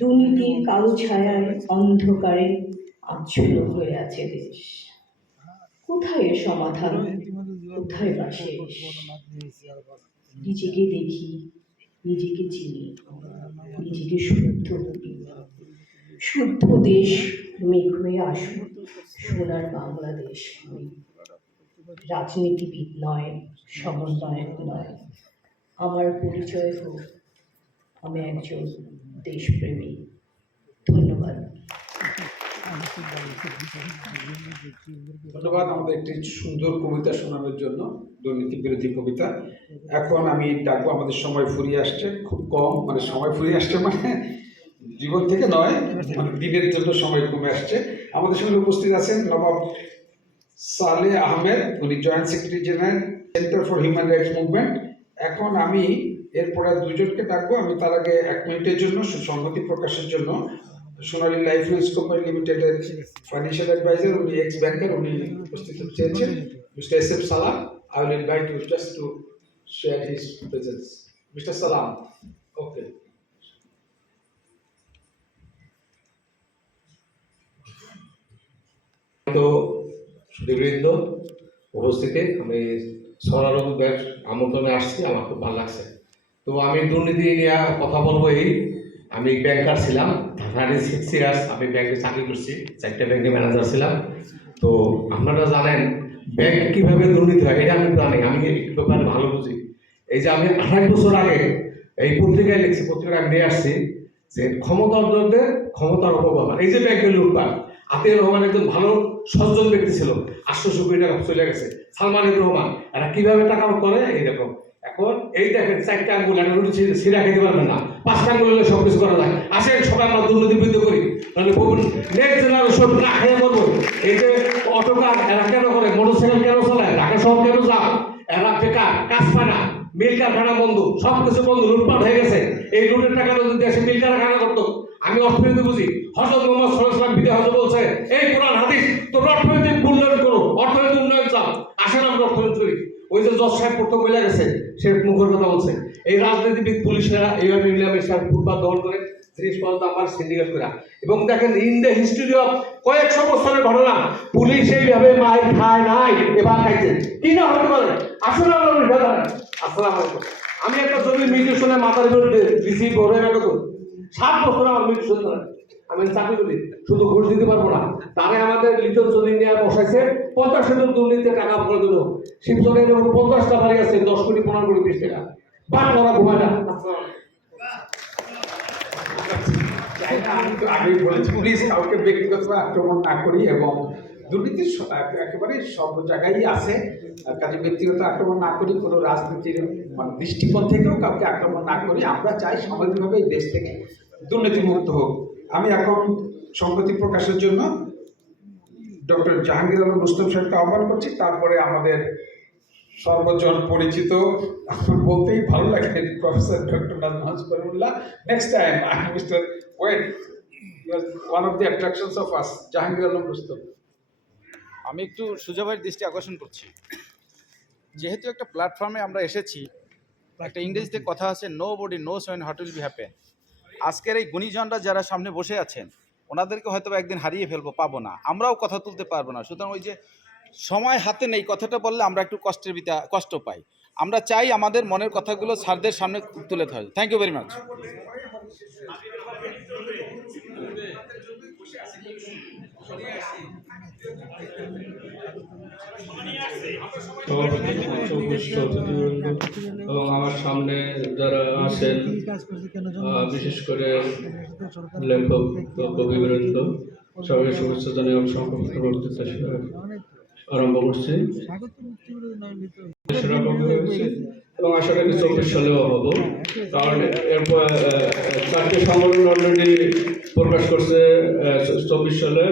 দুর্নীতির কালো ছায়ায়, অন্ধকারে আচ্ছন্ন হয়ে আছে দেশ। কোথায় এর সমাধান? কোথায় বা শেষ? নিজেকে দেখি, নিজেকে চিনি, নিজেকে শুদ্ধ করি। শুদ্ধ দেশ মেঘ হয়ে আসুন, সোনার বাংলাদেশ রাজনীতিবিদ নয়, সমন্বয়ক নয়। আমার পরিচয় হোক আমি একজন দেশপ্রেমী। ধন্যবাদ। ধন্যবাদ আমাদের একটি সুন্দর কবিতা শোনানোর জন্য, দুর্নীতি বিরোধী কবিতা। এখন আমি ডাকবো, আমাদের সময় ফুরিয়ে আসছে, খুব কম মানে সময় ফুরিয়ে আসছে মানে জীবন থেকে নয় মানে দিনের জন্য সময় কমে আসছে। আমাদের সঙ্গে উপস্থিত আছেন নবাব সালে আহমেদ, উনি joint secretary general, centre for human rights movement. এখন আমি এরপরে দুজনকে ডাকবো। আমি তার আগে এক মিনিটের জন্য সংহতি প্রকাশের জন্য, সোনালী লাইফ ইন্স কোম্পানি লিমিটেডের ফাইন্যান্সিয়াল অ্যাডভাইজার উনি এক্স ব্যাংকার উনি উপস্থিত চেয়েছেন। Mister S F Salam I will invite you just to share his presence mister Salam okay তো সুদীবৃন্দ উপস্থিতি আমি সরারব ব্যাংক আমন্ত্রণে আসছি, আমার খুব ভালো লাগছে। তো আমি দুর্নীতি নিয়ে কথা বলব এই আমি ব্যাংকার ছিলাম থার্টি সিক্স ইয়ার্স আমি ব্যাংকে চাকরি করছি, চারটা ব্যাংকে ম্যানেজার ছিলাম। তো আপনারা জানেন ব্যাংক কীভাবে দুর্নীতি হয়, এটা আমি জানি, আমি ব্যাপারে ভালো বুঝি। এই যে আমি আঠাশ বছর আগে এই পত্রিকায় লিখছি পত্রিকা আমি নিয়ে আসছি যে ক্ষমতাধরদের ক্ষমতার অপব্যবহার। এই যে ব্যাংকের লুটপাট আতিউর রহমান একজন ভালো, সজ্জন ব্যক্তি ছিল আটশোশো কোটি টাকা চলে গেছে। সালমান রহমান, এরা কীভাবে টাকা করে? এইরকম এখন এই দেখেন চারটা আঙ্গুল একটা রুটি ছিঁড়া খেতে পারবেন না। পাঁচটা আঙ্গুল হলে সব কিছু করা যায়। আসেন সবাই আমরা দুর্নীতি বৃদ্ধি করি। তাহলে নেক্সট জেনারেশন না খেয়ে করব এই যে অটো কার এরা কেন করে? মোটরসাইকেল কেন চালায়? ঢাকা শহর কেন যাও এরা বেকার কাজ পায় না মিল কারখানা বন্ধ। সব কিছু বন্ধ, লুটপাট হয়ে গেছে। এই লুটের টাকা যদি দেশে মিল কারখানা করতো, আমি অর্থনীতি বুঝি। হজরত মোহাম্মদ সাল্লাল্লাহু বিদে হজরত বলছে, এই কোরআন, হাদিস, তোমরা অর্থনৈতিক উন্নয়ন করো, অর্থনৈতিক উন্নয়ন চাও। আসেন, আমরা অর্থনীতি ওই যে জজ সাহেব প্রথম বলে গেছে সে মুখের কথা বলছে। এই রাজনীতিবিদ, পুলিশেরা এইভাবে মিলামেশার ফুটপাত দখল করে জিনিসপত্র আমার সিন্ডিকেট করা। এবং দেখেন ইন দ্য হিস্ট্রি অফ কয়েকশো বছরের ঘটনা, পুলিশ এইভাবে মাইর খায় নাই, এবার খাইছে। কি না হতে পারে? আসুন আমরা বিষয় আসসালাম আলাইকুম। আমি একটা জমি মিউজিশনের মাথার বিরুদ্ধে দিছি বড় একটা সাত বছর আমার মিউজিশন আমি চাকরি করি, শুধু ঘুষ দিতে পারব না। তারে আমাদের লিটন চৌধুরী নিয়ে বসাইছে পঞ্চাশ হাজার দুর্নীতিতে টাকা করে দিল। শিবচরের যেমন পঞ্চাশটা বাড়ি আছে, দশ কোটি, পনেরো কোটি বিশ টাকা বাদ করা ঘুমায় না। আগেই বলেছি প্লিজ কাউকে ব্যক্তিগতভাবে আক্রমণ না করি এবং দুর্নীতি একেবারে সব জায়গায় আছে। কাজে ব্যক্তিগত আক্রমণ না করি, কোনো রাজনীতির মানে দৃষ্টিকোণ থেকেও কাউকে আক্রমণ না করি। আমরা চাই সামাজিকভাবে এই দেশ থেকে দুর্নীতিমুক্ত হোক। আমি এখন সম্প্রতি প্রকাশের জন্য ডক্টর জাহাঙ্গীর আলম রুস্তম সাহেবকে আহ্বান করছি। তারপরে আমাদের সর্বজন পরিচিত বলতেই ভালো লাগে, professor doctor নাজমাজ Karimullah. Next time I mister wait one of the attractions of us Jahangir Alam Rustam. আমি একটু সুজয়ের দৃষ্টি আকর্ষণ করছি। যেহেতু একটা প্ল্যাটফর্মে আমরা এসেছি, একটা ইংরেজিতে কথা আছে নো বডি নো সোয়েন হাট উইল বি হ্যাপেন আজকের এই গুণীজনরা যারা সামনে বসে আছেন ওনাদেরকে হয়তো একদিন হারিয়ে ফেলব, পাবো না। আমরাও কথা তুলতে পারব না। সুতরাং ওই যে সময় হাতে নেই কথাটা বললে আমরা একটু কষ্টের বিতা কষ্ট পাই। আমরা চাই আমাদের মনের কথাগুলো স্যারদের সামনে তুলে ধরে থ্যাংক ইউ ভেরি মাচ সভাপতি চৌকুশ এবং আমার সামনে যারা আছেন বিশেষ করে লেখক, কবিবৃন্দ, সবাইকে শুভেচ্ছা জানিয়ে আমি সংক্ষিপ্ত বক্তৃতা আরম্ভ করছি। এবং আশা করি চব্বিশ সালেও হব। কারণ এরপর চারটি সংগঠন অলরেডি প্রকাশ করছে চব্বিশ সালে।